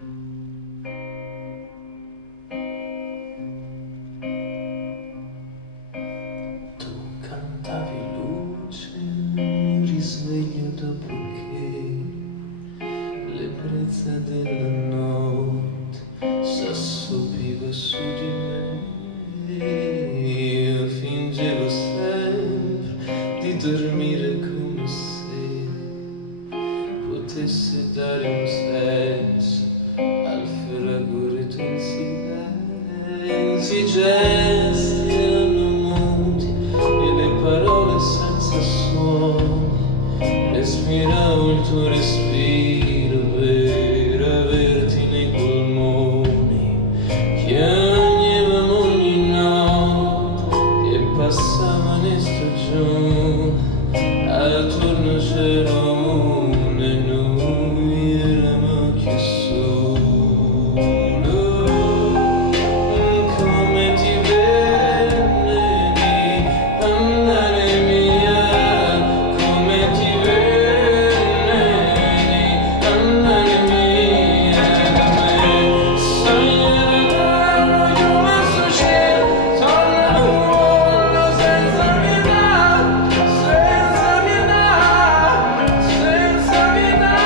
Tu cantavi luce, mi risveglio dopo che l'ebbrezza della notte s'assopiva su di me. Io fingevo sempre di dormire come se potesse dare un senso al fragore del silenzio. I gesti erano muti e le parole senza suono. Respiravo il tuo respiro per averti nei polmoni. Piangevamo ogni notte che passava le stagioni. Attorno c'era un e noi eravamo occhi solo. Come ti venne di andare via, come ti venne di andare via da me. Sognare di un vasto cielo, torna un mondo senza pietà, senza pietà, senza pietà.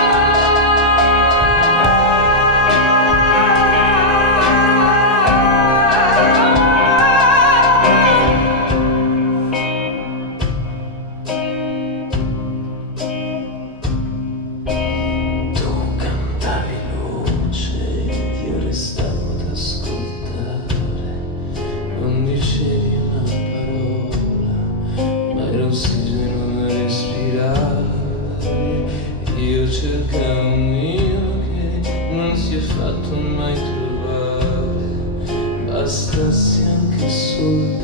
Tu cantavi luce ed io restavo ad ascoltare. Non dicevi una parola, ma era ossigeno da respirare. Io cercavo un io che non si è fatto mai trovare. Bastassi anche soltanto